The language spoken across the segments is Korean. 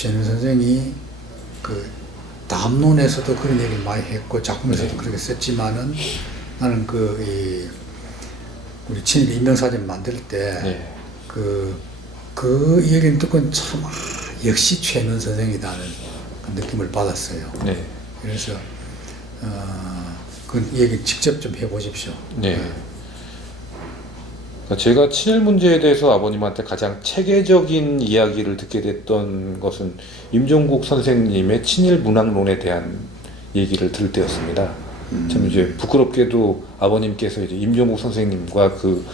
최윤 선생이 그 담론에서도 그런 얘기를 많이 했고 작품에서도 그렇게 썼지만은 나는 우리 친일 인명사전 만들 때 그 얘기를 듣고 참 역시 최윤 선생이다는 그 느낌을 받았어요. 그래서 그 얘기 직접 좀 해보십시오. 제가 친일 문제에 대해서 아버님한테 가장 체계적인 이야기를 듣게 됐던 것은 임종국 선생님의 친일 문학론에 대한 얘기를 들을 때였습니다. 참 이제 부끄럽게도 아버님께서 이제 임종국 선생님과 그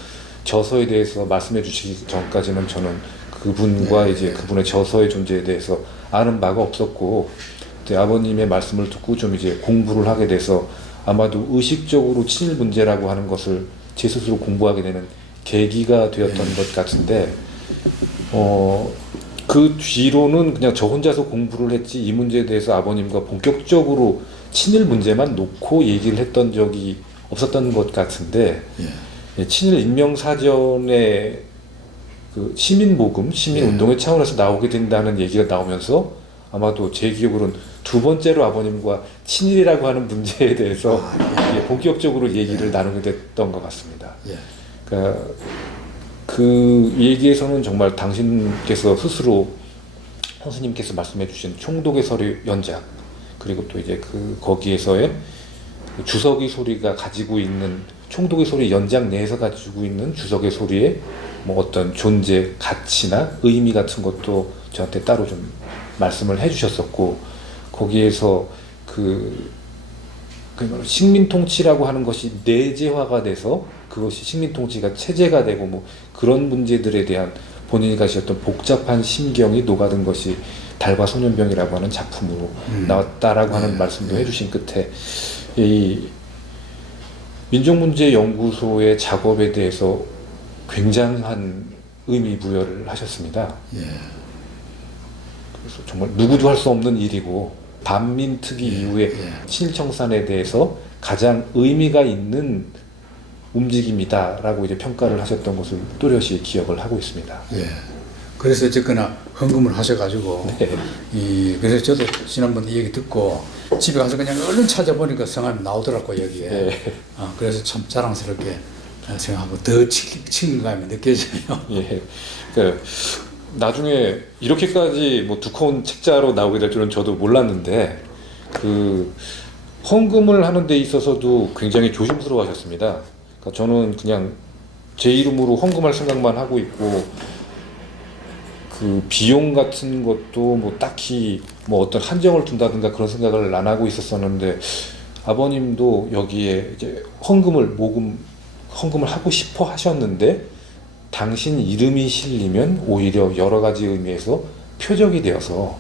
저서에 대해서 말씀해 주시기 전까지는 저는 그분과 이제 그분의 저서의 존재에 대해서 아는 바가 없었고, 아버님의 말씀을 듣고 좀 이제 공부를 하게 돼서 아마도 의식적으로 친일 문제라고 하는 것을 제 스스로 공부하게 되는 계기가 되었던 것 같은데, 그 뒤로는 그냥 저 혼자서 공부를 했지 이 문제에 대해서 아버님과 본격적으로 친일 문제만 놓고 얘기를 했던 적이 없었던 것 같은데, 친일 인명사전의 그 시민모금, 시민운동의 차원에서 나오게 된다는 얘기가 나오면서 아마도 제 기억으로는 두 번째로 아버님과 친일이라고 하는 문제에 대해서 본격적으로 얘기를 나누게 됐던 것 같습니다. 그러니까 그 얘기에서는 정말 당신께서 스스로 선생님께서 말씀해 주신 총독의 소리 연작, 그리고 또 이제 거기에서의 주석의 소리가 가지고 있는 총독의 소리 연작 내에서 가지고 있는 주석의 소리의 뭐 어떤 존재, 가치나 의미 같은 것도 저한테 따로 좀 말씀을 해주셨었고, 거기에서 식민통치라고 하는 것이 내재화가 돼서 그것이 식민통치가 체제가 되고 뭐 그런 문제들에 대한 본인이 가지셨던 복잡한 심경이 녹아든 것이 달과 소년병이라고 하는 작품으로 나왔다라고 하는 말씀도 해주신 끝에 이 민족문제연구소의 작업에 대해서 굉장한 의미 부여를 하셨습니다. 그래서 정말 누구도 할 수 없는 일이고 반민특위 이후에 친일청산에 대해서 가장 의미가 있는 움직임이다라고 이제 평가를 하셨던 것을 또렷이 기억을 하고 있습니다. 그래서 어쨌거나 헌금을 하셔가지고 그래서 저도 지난번 이 얘기 듣고 집에 가서 그냥 얼른 찾아보니까 성함이 나오더라고 여기에. 그래서 참 자랑스럽게 생각하고 더 친근감이 느껴져요. 나중에 이렇게까지 뭐 두꺼운 책자로 나오게 될 줄은 저도 몰랐는데, 헌금을 하는 데 있어서도 굉장히 조심스러워 하셨습니다. 그러니까 저는 그냥 제 이름으로 헌금할 생각만 하고 있고, 그 비용 같은 것도 뭐 딱히 뭐 어떤 한정을 둔다든가 그런 생각을 안 하고 있었었는데, 아버님도 여기에 이제 헌금을 하고 싶어 하셨는데, 당신 이름이 실리면 오히려 여러 가지 의미에서 표적이 되어서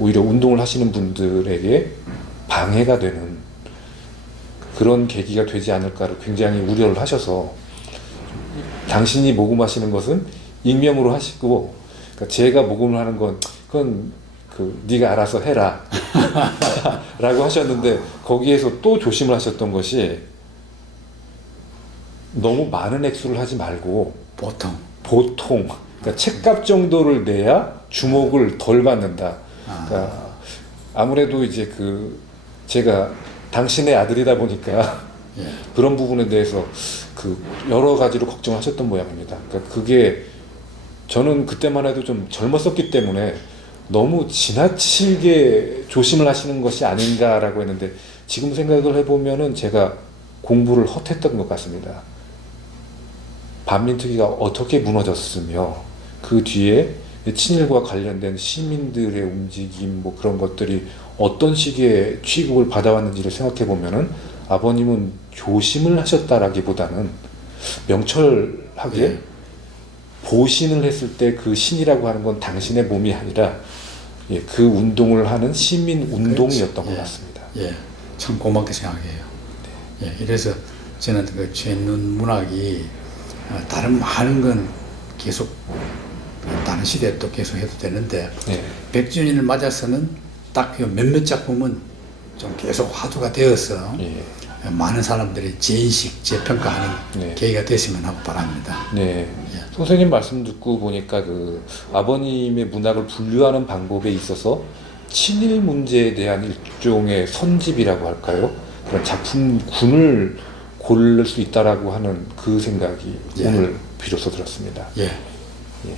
오히려 운동을 하시는 분들에게 방해가 되는 그런 계기가 되지 않을까를 굉장히 우려를 하셔서, 당신이 모금하시는 것은 익명으로 하시고, 그러니까 제가 모금을 하는 건 그건 네가 알아서 해라 라고 하셨는데, 거기에서 또 조심을 하셨던 것이 너무 많은 액수를 하지 말고 보통 그러니까 책값 정도를 내야 주목을 덜 받는다. 그러니까 아무래도 이제 제가 당신의 아들이다 보니까 그런 부분에 대해서 여러 가지로 걱정하셨던 모양입니다. 그러니까 그게 저는 그때만 해도 좀 젊었었기 때문에 너무 지나치게 조심을 하시는 것이 아닌가라고 했는데, 지금 생각을 해보면은 제가 공부를 헛했던 것 같습니다. 반민특위가 어떻게 무너졌으며 그 뒤에 친일과 관련된 시민들의 움직임 뭐 그런 것들이 어떤 식의 취급을 받아왔는지를 생각해 보면은, 아버님은 조심을 하셨다라기보다는 명철하게 보신을 했을 때 그 신이라고 하는 건 당신의 몸이 아니라 그 운동을 하는 시민 운동이었던 것 같습니다. 참 고맙게 생각해요. 이래서 저는 최윤 문학이 다른 많은 건 계속 다른 시대에 또 계속 해도 되는데 100주년을 맞아서는 딱 몇몇 작품은 좀 계속 화두가 되어서 많은 사람들이 재인식, 재평가하는 계기가 됐으면 하고 바랍니다. 선생님 말씀 듣고 보니까 그 아버님의 문학을 분류하는 방법에 있어서 친일 문제에 대한 일종의 선집이라고 할까요? 그런 작품군을 고를 수 있다라고 하는 그 생각이 예. 오늘 비로소 들었습니다. 예. 예.